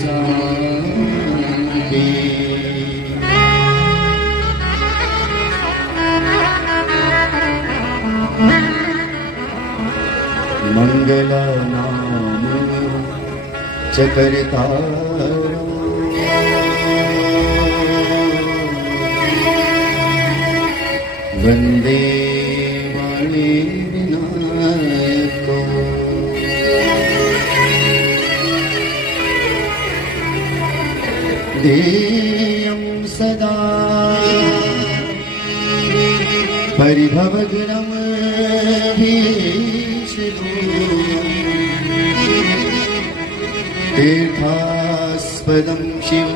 शांति। मंगल नाम चकरता वंदे वाणी विनायको। ध्येयं सदा परिभवग्नं भीषणो तीर्थास्पदं शिव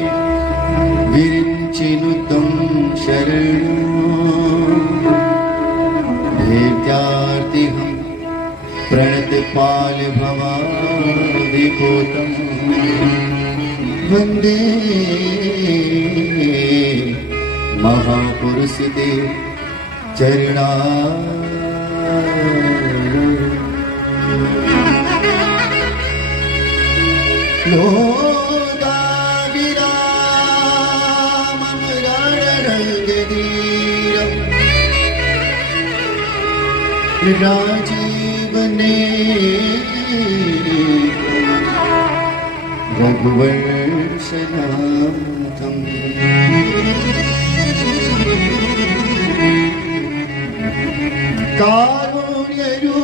विरिञ्चिनुतं शरणं भेत्यार्तिहं प्रणतपाल भवादिभूतं वन्दे महापुरुष ते चरणा। लोदा विरामं रणरंगधीरं राजीवने रघुवंशनाथं। कारुण्यरूपं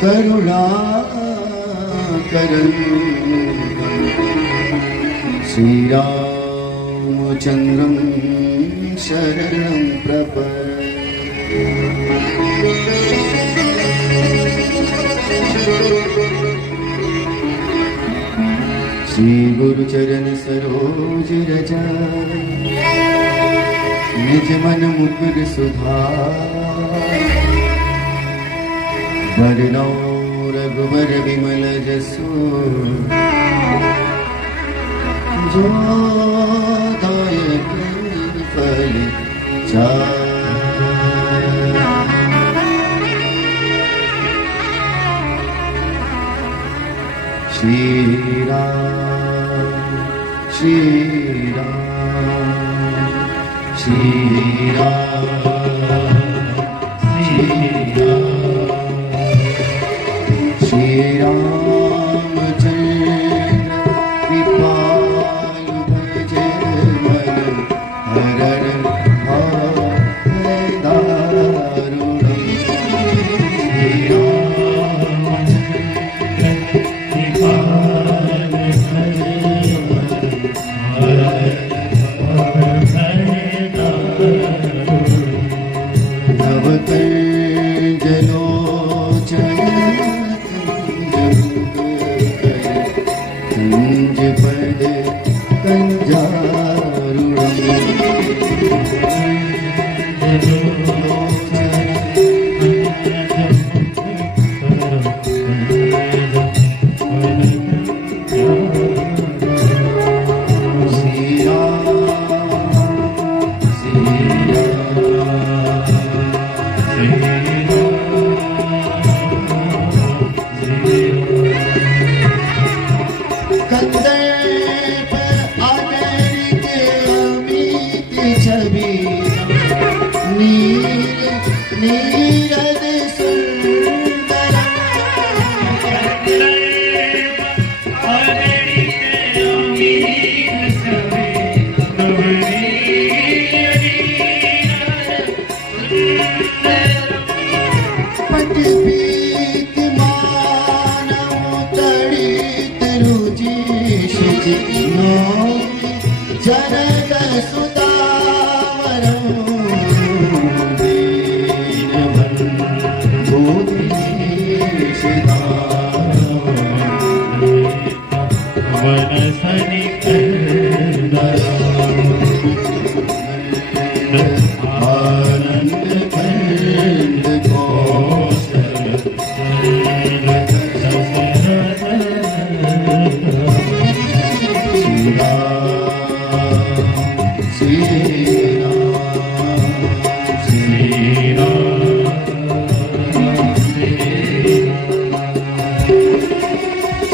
करुणाकरं श्रीरामचन्द्रं शरणं प्रपद्ये। श्री गुरुचरण सरोज रज निज मन मुकुर सुधार। वरनौ रघुवर विमल जसु जो दायक फल चार। श्री राम श्री राम श्री राम श्री राम। श्री रामचंद्र कृपालु भजे मन हरर दारुणम्। श्री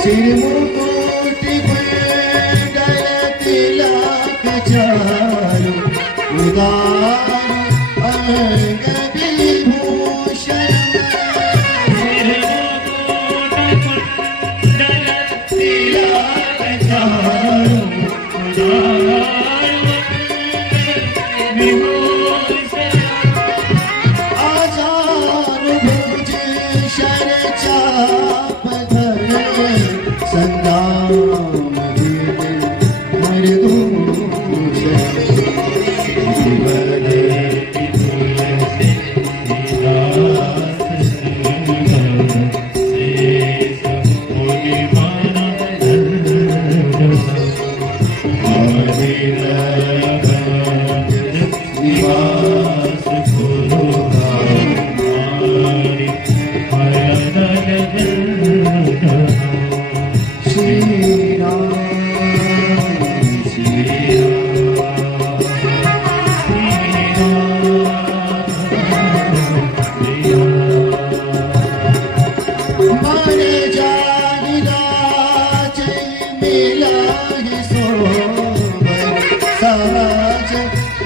सिर मुकुट कुंडल तिलक चारु उदार अंग विभूषण सिर मुकुट कुंडल तिलक चारु उदार विभूषण आजार भुज शर चाप धरे संग्राम हरदूषण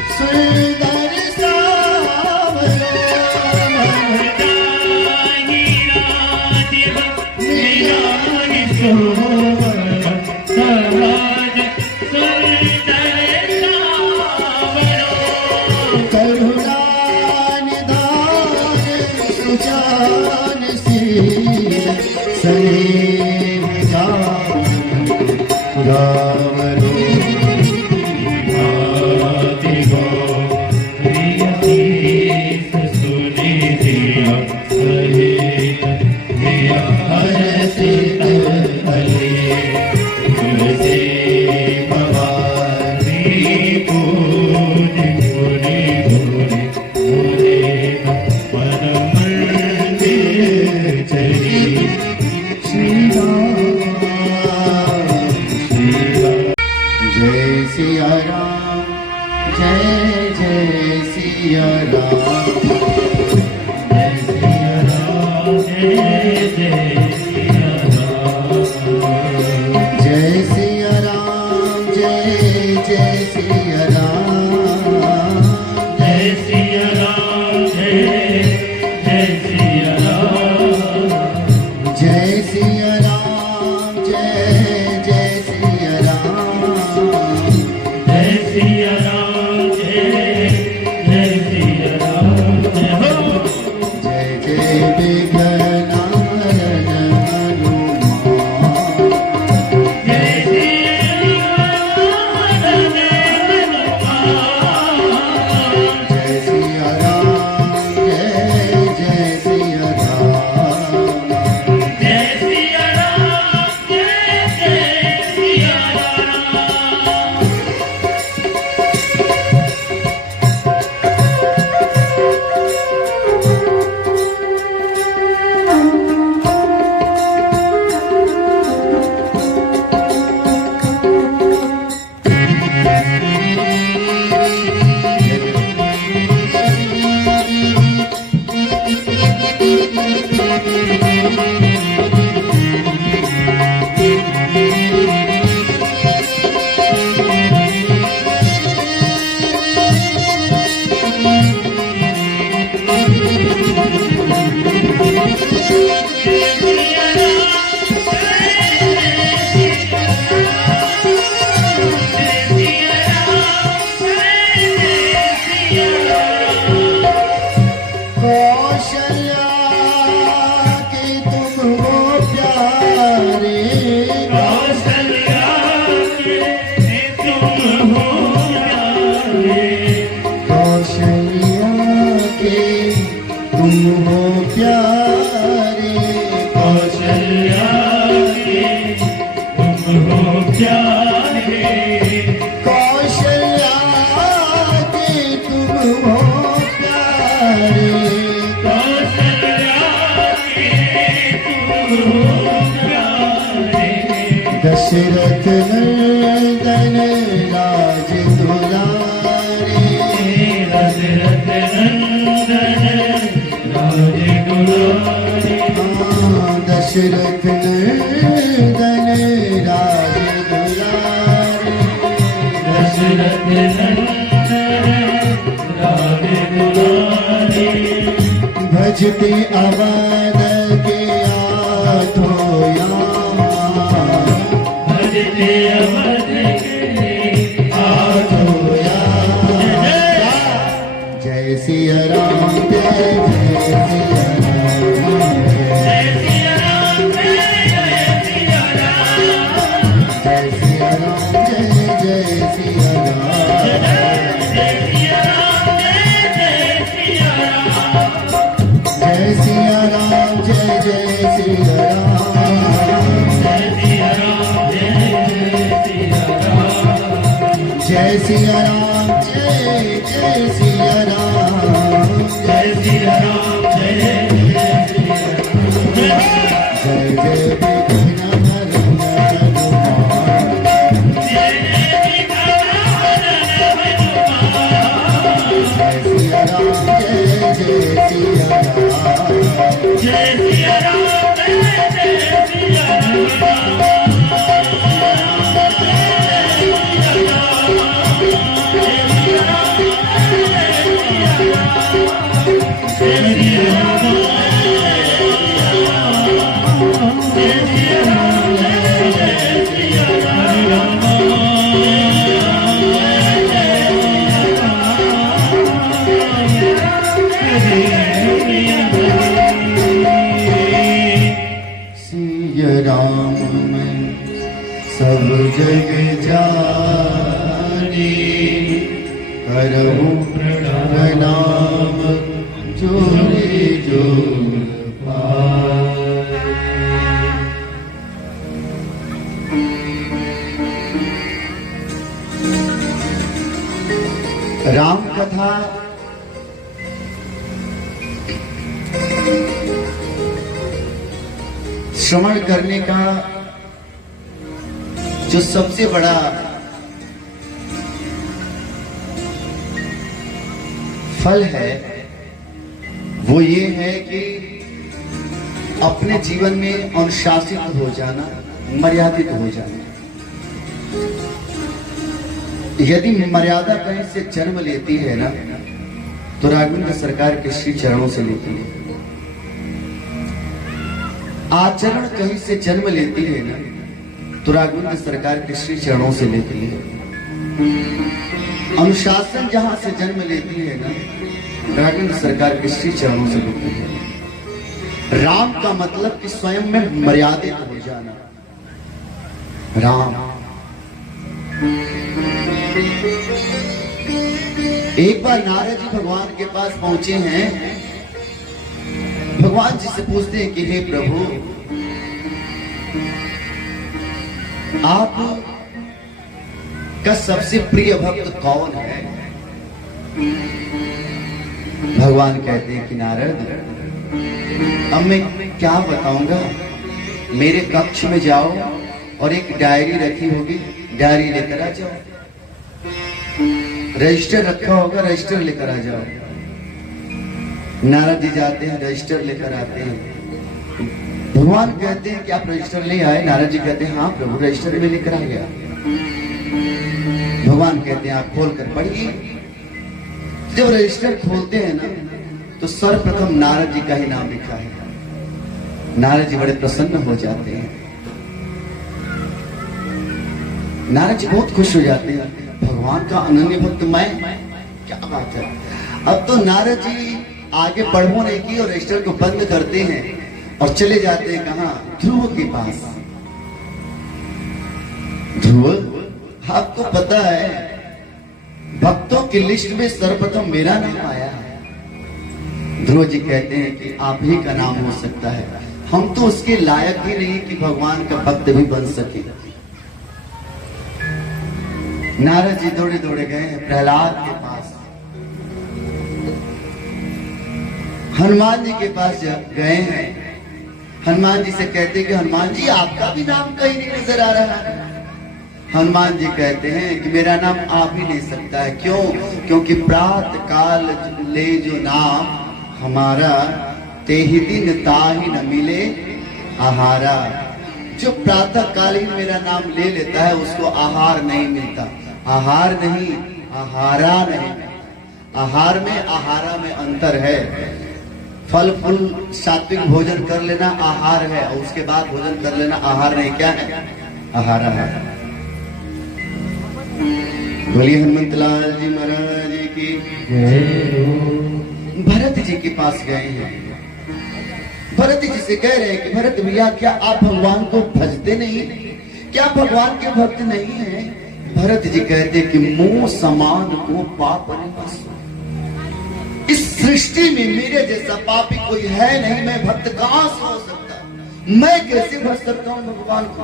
सुंदर सावरो करुणा निधान सुजान शील सनेह गावरो सिया राम जय जय सिया राम जय सिया राम जय जय सिया राम जय सिया राम जय जय सिया राम जय सिया राम जय जय सिया राम जय सिया राम जय जय सिया राम जय सिया राम जय जय सिया राम जय हो जय जय विघ्नहरण हनुमान जय सिया राम जय सिया राम जय जय सिया राम जय सिया राम जय जय सिया राम कौशल्या के तुम हो प्यारे कौशल्या के तुम हो प्यारे कौशल्या के तुम हो प्यारे कौशल्या के तुम हो प्यारे कौशल्या के तुम हो प्यारे कौशल्या के तुम हो प्यारे दशरथ नंदन राज दुलारे दशरथ नंदन राज दुलारे दशरथ नंदन राधे दुलारी भजते अवध के आठों याम भजते अवध के आठों याम जय सिया राम जय सिया राम जय सिया राम जय सिया राम जय सिया राम जय सिया राम जय सिया राम जय सिया राम जय सिया राम जय सिया राम जय सिया राम जय सिया राम जय सिया राम जय सिया राम सिया राम मैं सब जग जानी करहूँ प्रणाम जोरे जोर पाए। राम कथा श्रवण करने का जो सबसे बड़ा फल है वो ये है कि अपने जीवन में अनुशासित हो जाना, मर्यादित हो जाना। यदि मर्यादा कहीं से जन्म लेती है ना तो राघवेंद्र सरकार के श्री चरणों से लेती है। आचरण कहीं से जन्म लेती है ना तो राघवेंद्र सरकार के श्री चरणों से लेती है। अनुशासन जहां से जन्म लेती है ना राघवेंद्र सरकार के श्री चरणों से लेती है। राम का मतलब कि स्वयं में मर्यादित हो जाना। राम एक बार नारद जी भगवान के पास पहुंचे हैं। भगवान जी से पूछते हैं कि हे प्रभु आप का सबसे प्रिय भक्त कौन है? भगवान कहते हैं कि नारद अब मैं क्या बताऊंगा, मेरे कक्ष में जाओ और एक डायरी रखी होगी, डायरी लेकर आ जाओ। रजिस्टर रखा होगा, रजिस्टर लेकर आ जाओ। नारद जी जाते हैं, रजिस्टर लेकर आते हैं। भगवान कहते हैं कि आप रजिस्टर ले आए? नारद जी कहते हैं हाँ प्रभु रजिस्टर में लेकर आ गया। भगवान कहते हैं आप खोल कर पढ़िए। जब रजिस्टर खोलते हैं ना तो सर्वप्रथम नारद जी का ही नाम लिखा है। नारद जी बड़े प्रसन्न हो जाते हैं। नारद जी बहुत खुश हो जाते हैं, भगवान का अनन्य भक्त मैं, क्या बात है। अब तो नारद जी आगे पढ़ो नहीं की और रजिस्टर को बंद करते हैं और चले जाते हैं कहां? ध्रुव के पास। ध्रुव, आपको पता है भक्तों की लिस्ट में सर्वप्रथम मेरा नाम आया है। ध्रुव जी कहते हैं कि आप ही का नाम हो सकता है, हम तो उसके लायक ही नहीं कि भगवान का भक्त भी बन सके। नारद जी दौड़े दौड़े गए हैं प्रहलाद के पास, हनुमान जी के पास गए हैं। हनुमान जी से कहते हैं कि हनुमान जी आपका भी नाम कहीं नहीं नजर आ रहा है। हनुमान जी कहते हैं कि मेरा नाम आप ही ले सकता है। क्यों? क्योंकि प्रातः काल ले जो नाम हमारा, ते ही दिन ताहि न मिले आहारा। जो प्रातः कालीन मेरा नाम ले लेता है उसको आहार नहीं मिलता। आहार नहीं, आहारा नहीं। आहार में आहारा में अंतर है। फल फूल सात्विक भोजन कर लेना आहार है, और उसके बाद भोजन कर लेना आहार नहीं। क्या है? आहारा है। बोलिए हनुमंत लाल जी महाराज की। भरत जी के पास गए हैं। भरत जी से कह रहे हैं कि भरत भैया, क्या आप भगवान को भजते नहीं? क्या भगवान के भक्त नहीं है? भरत जी कहते कि मुंह समान को पाप नहीं बस। इस सृष्टि में मेरे जैसा पापी कोई है नहीं। मैं भक्त कहां से हो सकता? मैं कैसे भज सकता हूं भगवान को?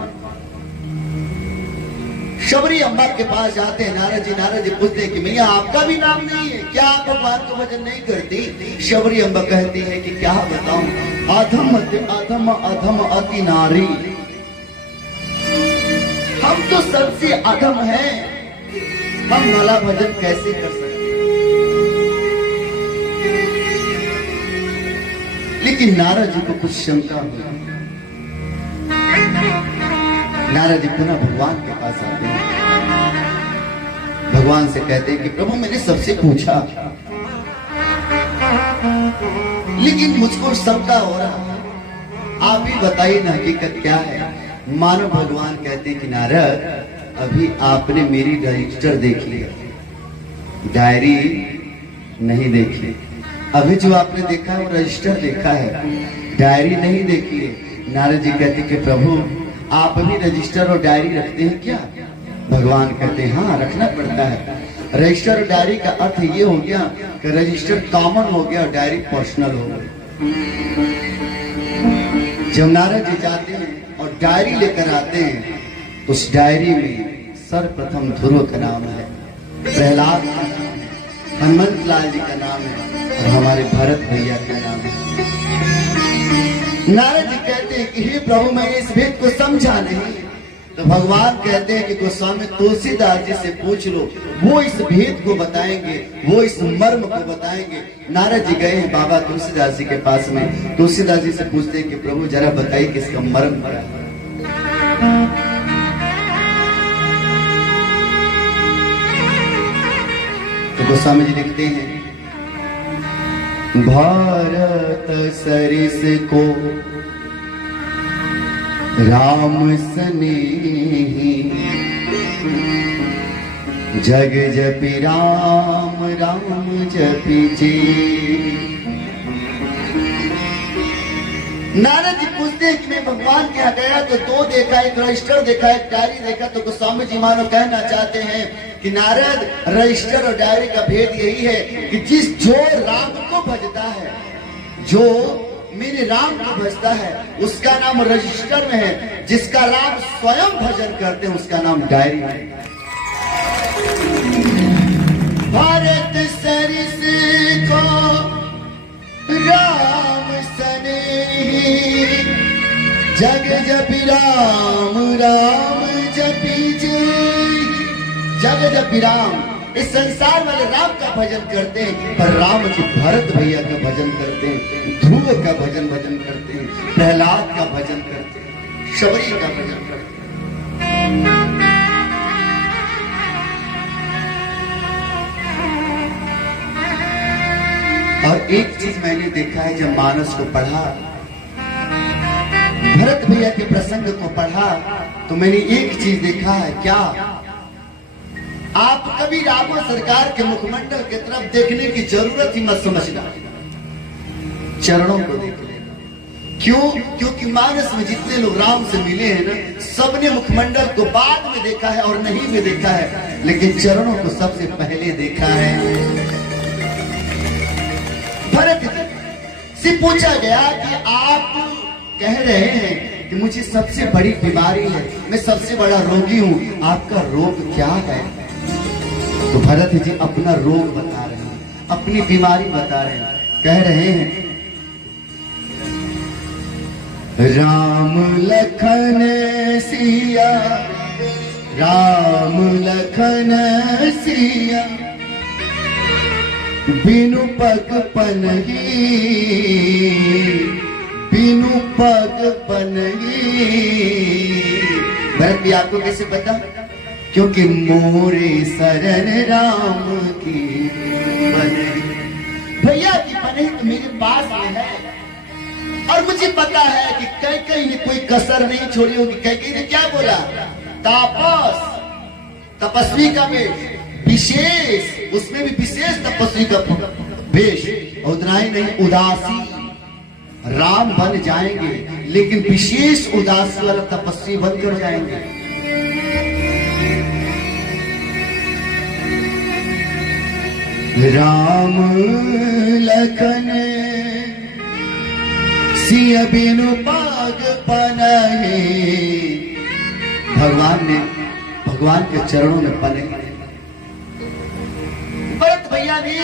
शबरी अम्बा के पास जाते हैं नारद जी। नारद जी पूछते हैं कि मैया, आपका भी नाम नहीं है क्या? आप भगवान को भजन नहीं करती? शबरी अम्बा कहती है कि क्या बताऊं, अधम अधम अधम अति नारी। हम तो सबसे अधम हैं, हम माला भजन कैसे कर सकते? लेकिन नारद जी को कुछ शंका हुई। नारद जी पुनः भगवान के पास आते हैं। भगवान से कहते हैं कि प्रभु, मैंने सबसे पूछा, लेकिन मुझको शंका हो रहा, आप ही बताइए ना हकीकत क्या है। मानो भगवान कहते हैं कि नारद, अभी आपने मेरी रजिस्टर देखी है, डायरी नहीं देखी। अभी जो आपने देखा है वो रजिस्टर देखा है, डायरी नहीं देखी है। नारद जी कहते कि प्रभु, आप भी रजिस्टर और डायरी रखते हैं क्या? भगवान कहते हैं हाँ, रखना पड़ता है। रजिस्टर और डायरी का अर्थ ये हो गया कि रजिस्टर कॉमन हो गया और डायरी पर्सनल हो गई। जब नारद जी जाते हैं और डायरी लेकर आते हैं, तो उस डायरी में सर्वप्रथम ध्रुव का नाम है, प्रहलाद का नाम है, हनुमंत लाल जी का नाम है और हमारे भरत भैया का नाम है। नारद जी कहते हैं कि हे प्रभु, मैंने इस भेद को समझा नहीं। तो भगवान कहते हैं कि गोस्वामी तुलसीदास जी से पूछ लो, वो इस भेद को बताएंगे, वो इस मर्म को बताएंगे। नारद जी गए हैं बाबा तुलसीदास जी के पास में। तुलसीदास जी से पूछते हैं कि प्रभु जरा बताइए कि इसका मर्म क्या है। तो गोस्वामी जी लिखते हैं, भारत सरिस को राम स्नेही, जग जपि राम राम जपि जी। नारद जी पूछते हैं कि मैं भगवान के यहाँ गया तो दो देखा, एक रजिस्टर देखा, एक डायरी देखा। तो गोस्वामी जी मानो कहना चाहते हैं कि नारद, रजिस्टर और डायरी का भेद यही है कि जो राम को भजता है, जो मेरे राम को भजता है, उसका नाम रजिस्टर में है। जिसका राम स्वयं भजन करते हैं उसका नाम डायरी में है। भारत सरिस को राम स्नेही, जग जपि राम राम जपि जय। जग जपि राम, इस संसार वाले राम का भजन करते हैं, पर राम जी भरत भैया का भजन करते हैं, ध्रुव का भजन करते हैं, प्रहलाद का भजन करते हैं, शबरी का भजन करते हैं। और एक चीज मैंने देखा है, जब मानस को पढ़ा, भरत भैया के प्रसंग को पढ़ा, तो मैंने एक चीज देखा है। क्या? आप कभी रावण सरकार के मुखमंडल की तरफ देखने की जरूरत ही मत समझना, चरणों को देख लेना। क्यों? क्योंकि मानस में जितने लोग राम से मिले हैं ना, सबने मुखमंडल को बाद में देखा है और नहीं में देखा है, लेकिन चरणों को सबसे पहले देखा है। भरत से पूछा गया कि आप कह रहे हैं कि मुझे सबसे बड़ी बीमारी है, मैं सबसे बड़ा रोगी हूं, आपका रोग क्या है? तो भरत जी अपना रोग बता रहे हैं, अपनी बीमारी बता रहे हैं। कह रहे हैं, राम लखन सिया, राम लखन सिया, बिनु पग पनही, बिनु पग पनही। भरत जी आपको कैसे पता? क्योंकि मोरे शरण राम की बने। भैया की बने तो मेरे पास में है, और मुझे पता है कि कैकेयी ने कोई कसर नहीं छोड़ी होगी। कैकेयी ने क्या बोला? तापस, तपस्वी का वेश, विशेष, उसमें भी विशेष तपस्वी का वेश, उतना ही नहीं उदासी राम बन जाएंगे, लेकिन विशेष उदासी वाला तपस्वी बनकर जाएंगे। राम लखन सिय बिनु पाग पनहि। भगवान के चरणों में पने। भरत भैया ने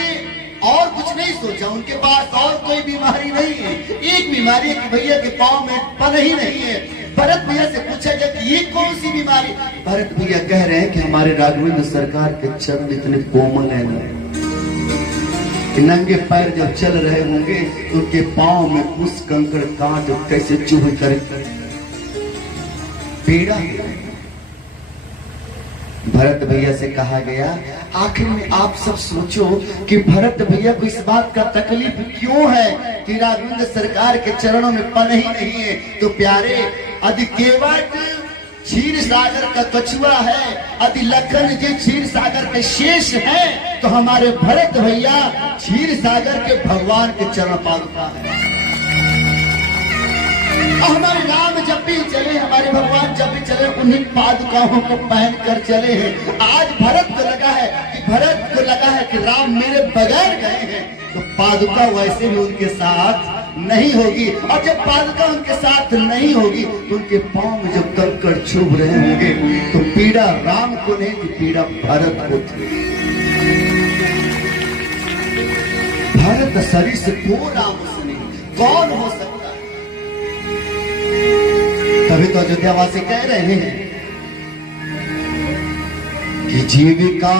और कुछ नहीं सोचा, उनके पास और कोई बीमारी नहीं है। एक बीमारी है कि भैया के पांव में पन ही नहीं है। भरत भैया से पूछा गया कि ये कौन सी बीमारी? भरत भैया कह रहे हैं कि हमारे राघवेंद्र सरकार के चरण इतने कोमल है ना, नंगे पैर जब चल रहे होंगे तो उनके पांव में कुछ कंकड़ कांट कैसे चुभ कर पीड़ा। भरत भैया से कहा गया, आखिर में आप सब सोचो कि भरत भैया को इस बात का तकलीफ क्यों है कि राघवेंद्र सरकार के चरणों में पन ही नहीं है। तो प्यारे, यदि केवट क्षीर सागर का कछुआ है, यदि लखन जी क्षीर सागर के शेष हैं, तो हमारे भरत भैया क्षीर सागर के भगवान के चरण पादुका है। हमारे राम जब भी चले, हमारे भगवान जब भी चले, उन्हीं पादुकाओं को पहन कर चले हैं। आज भरत को लगा है कि राम मेरे बगैर गए हैं, तो पादुका वैसे भी उनके साथ नहीं होगी। और जब पादुका उनके साथ नहीं होगी तो उनके पांव में जब कंकड़ चुभ रहे होंगे तो पीड़ा राम को नहीं थी, पीड़ा भरत को थी। भरत शरीर से को राम से नहीं, कौन हो सकता? तभी तो अयोध्यावासी कह रहे हैं कि जीविका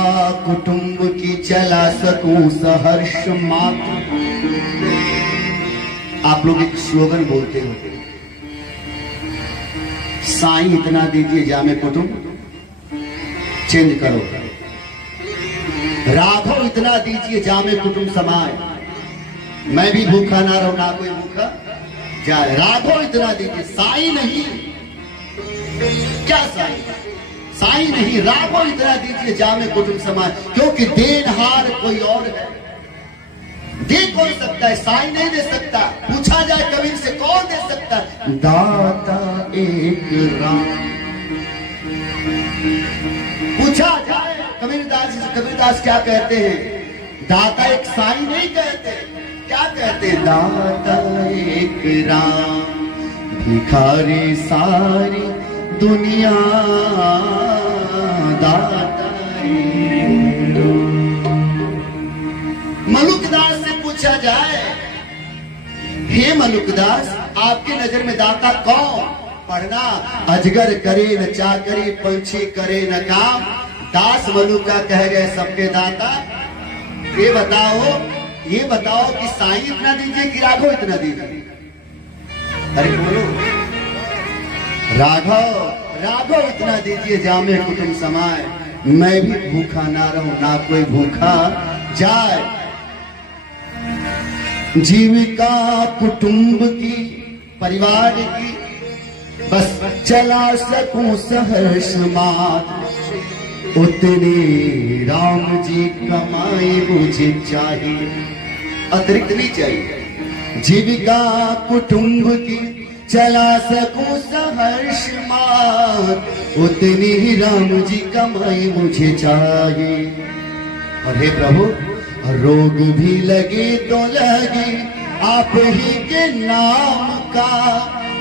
कुटुंब की चला सकूं सहर्ष मात्र। आप लोग एक स्लोगन बोलते हो, साईं इतना दीजिए जामे कुटुंब चेंज करो, राघव इतना दीजिए जामे कुटुंब समाज। मैं भी भूखा ना रहूं, ना कोई भूखा जाए। राघव इतना दीजिए, साईं नहीं। क्या साईं नहीं, राघव इतना दीजिए जामे कुटुंब समाज। क्योंकि देनहार कोई और है, दे कौन सकता है? साईं नहीं दे सकता। पूछा जाए कबीर से, कौन दे सकता है? दाता एक राम। पूछा जाए कबीरदास से, कबीरदास क्या कहते हैं? दाता एक साईं नहीं कहते, क्या कहते? दाता एक राम, भिखारी सारी दुनिया, दाता एक राम। मलुकदास से पूछा जाए, हे मलुकदास, आपकी नजर में दाता कौन? पढ़ना, अजगर करे न चाकरी, पंछी करे न काम, दास मलुका कह गए सबके दाता। ये बताओ कि साईं इतना दीजिए कि राघव इतना दीजिए? अरे बोलो, राघव इतना दीजिए जामे कुटुंब समाए। मैं भी भूखा ना रहूं, ना कोई भूखा जाए। जीविका कुटुंब की, परिवार की, बस चला सकूं सहर्ष मात्र, उतनी राम जी कमाई मुझे चाहिए, अतिरिक्त नहीं चाहिए। जीविका कुटुंब की चला सकूं सहर्ष मात्र, उतनी ही राम जी कमाई मुझे चाहिए। और हे प्रभु, रोग भी लगे तो लगे आप ही के नाम का,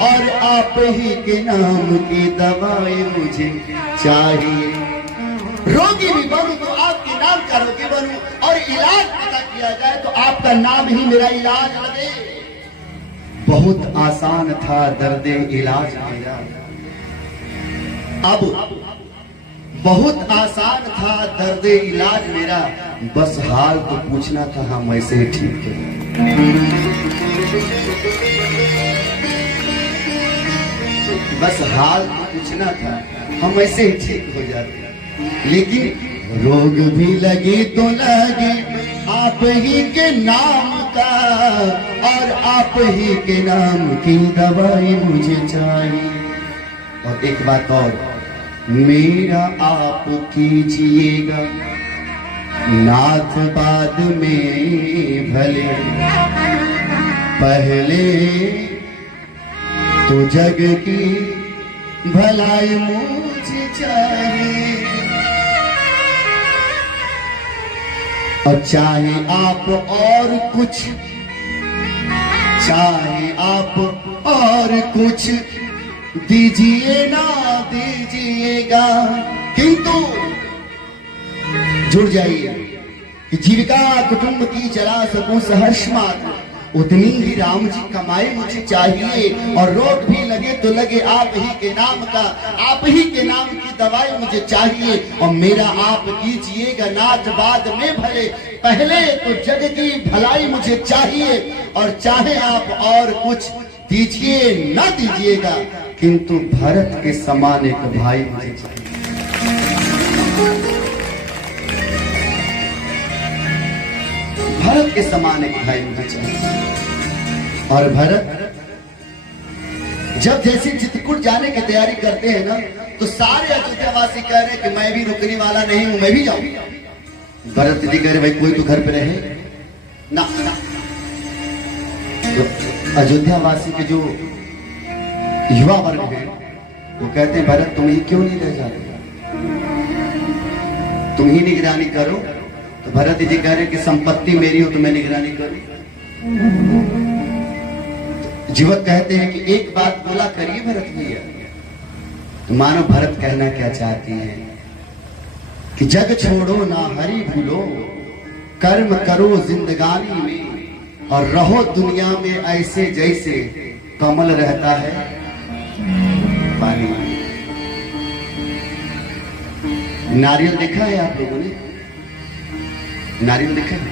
और आप ही के नाम की दवाई मुझे चाहिए। रोगी भी बनूं तो आपके नाम का रोगी बनूं, और इलाज पता किया जाए तो आपका नाम ही मेरा इलाज लगे। बहुत आसान था दर्दे इलाज मेरा, अब बहुत आसान था दर्दे इलाज मेरा, बस हाल तो पूछना था, हम ऐसे ही ठीक है। बस हाल तो पूछना था, हम ऐसे ही ठीक हो जाते। लेकिन रोग भी लगे तो लगे आप ही के नाम का, और आप ही के नाम की दवाई मुझे चाहिए। और एक बात और, मेरा आप कीजिएगा नाथ बाद में भले, पहले तो जग की भलाई मुझे चाहिए। और चाहे आप और कुछ, चाहे आप और कुछ दीजिए ना दीजिएगा, किंतु जुड़ जाइए कि जीविका कुटुंब की चला सकूं सहर्ष मात्र, उतनी ही राम जी कमाई मुझे चाहिए। और रोग भी लगे तो लगे आप ही के नाम का, आप ही के नाम की दवाई मुझे चाहिए। और मेरा आप कीजिएगा नाथ बाद में भले, पहले तो जग की भलाई मुझे चाहिए। और चाहे आप और कुछ दीजिए ना दीजिएगा, किंतु भरत के समान एक भाई मुझे चाहिए। भरत के समान एक भाई मुझे चाहिए। और भरत जब जैसे चित्रकूट जाने की तैयारी करते हैं ना, तो सारे अयोध्यावासी कह रहे हैं कि मैं भी रुकने वाला नहीं हूं, मैं भी जाऊं। भरत जी कह रहे भाई कोई तो घर पे रहे ना। तो अयोध्यावासी के जो युवा वर्ग है वो कहते हैं भरत तुम ही क्यों नहीं रह जाते, तुम ही निगरानी करो। तो भरत जी कह रहे कि संपत्ति मेरी हो तो मैं निगरानी करूं। जीवक कहते हैं कि एक बात बोला करिए भरत भैया। तो मानो भरत कहना क्या चाहती है कि जग छोड़ो ना हरि भूलो, कर्म करो जिंदगानी में, और रहो दुनिया में ऐसे जैसे कमल रहता है पानी में। नारियल देखा है आप लोगों ने? नारियल देखा है?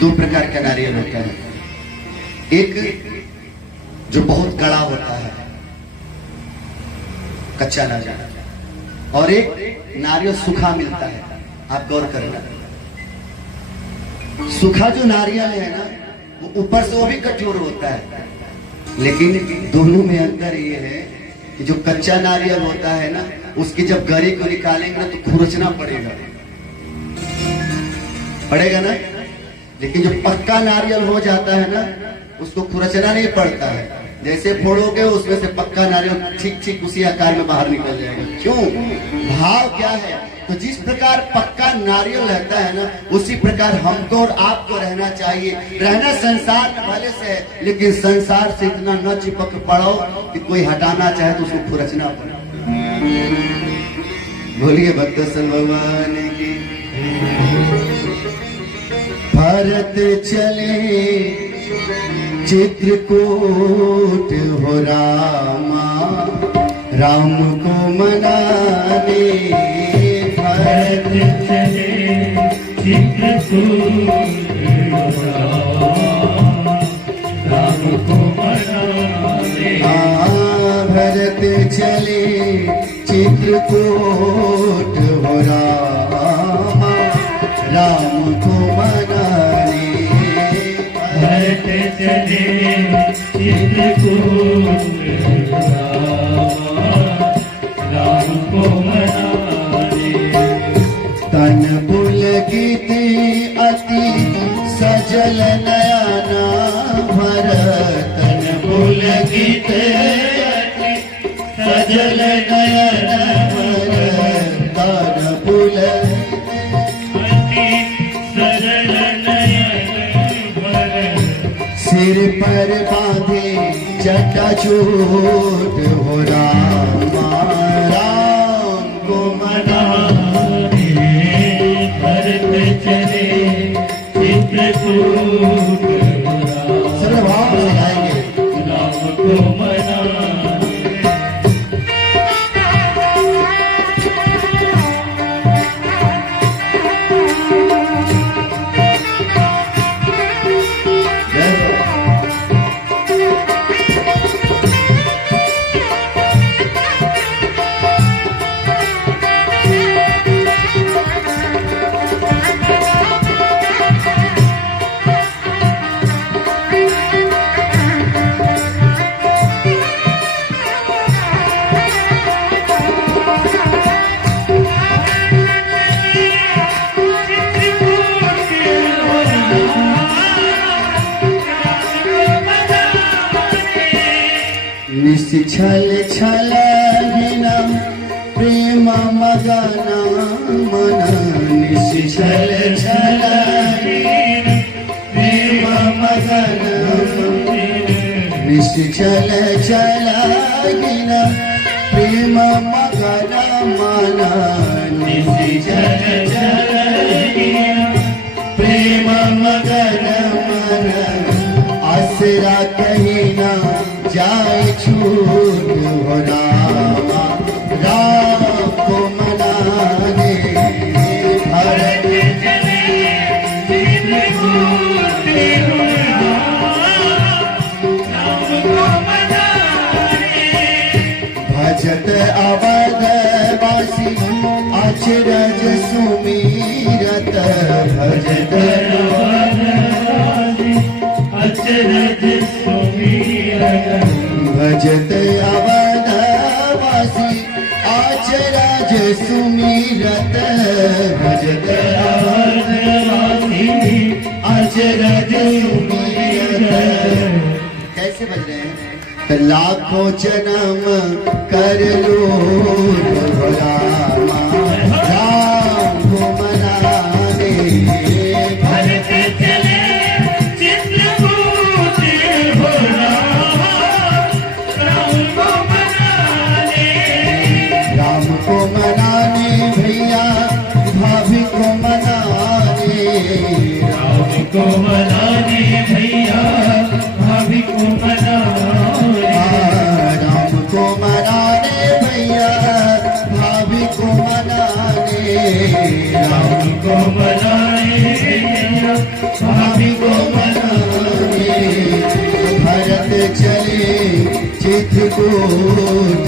दो प्रकार का नारियल होता है, एक जो बहुत कड़ा होता है कच्चा नारियल, और एक नारियल सूखा मिलता है। आप गौर करना, सूखा जो नारियल है ना वो ऊपर से वो भी कठोर होता है, लेकिन दोनों में अंतर ये है कि जो कच्चा नारियल होता है ना उसकी जब गरी को निकालेंगे ना तो खुरचना पड़ेगा ना, लेकिन जो पक्का नारियल हो जाता है ना उसको खुरचना नहीं पड़ता है। जैसे फोड़ोगे उसमें से पक्का नारियल ठीक ठीक उसी आकार में बाहर निकल जाएगा। क्यों? भाव क्या है? तो जिस प्रकार पक्का नारियल रहता है ना उसी प्रकार हमको और आपको रहना चाहिए। रहना संसार में भले से है, लेकिन संसार से इतना न चिपक पड़ो कि कोई हटाना चाहे तो उसको खुरचना पड़े। बोलिए भक्तवत्सल भगवान की। भरत चले चित्रकूट हो रामा, राम को मनाने। भरत चले चित्रकूट हो रामा, राम को मनाने। भरत चले चित्रकूट हो रामा, राम को मनाने। भरत चले चित्रकूट हो रामा, राम को मनाने। तन पुलकित अति सजल नयना भरत, तन पुलकित अति सजल नयना भरत, तन पुलकित सजल नयन भरत। सिर पर बांधे जटाजूट हो रामा, राम को मनाने। भरत चले चित्रकूट हो रामा, सर्व भाव से गाएंगे। राम को मनाने। जय हो। निश्चल छलहिना प्रेम मगन मन निश्चल छलहिना प्रेम मगन निश्चल छलहिना प्रेम मगन मन निश्चल छलहिना प्रेम मगन मन आसरा कहीं ना जाए छूट हो रामा राम को मनाने भरत चले चित्रकूट हो राम को मनाने भजत अवध वासी अचरज सुमीरत भजत अचरज सुमीरत भजत अवधवासी अचरज सुमीरत भजत अवधवासी अचरज सुमीरत। कैसे बज रहे हैं? लाखों जन्म कर लो रामा राम को मनाने भरत चले चित्रकूट हो राम को मनाने राम को मनाने भैया भाभी को मनाने राम को मनाने भैया भाभी को मनाने राम को मनाने भैया भाभी को मनाने राम को मनाने भैया भाभी को मनाने भरत चले चित्रकूट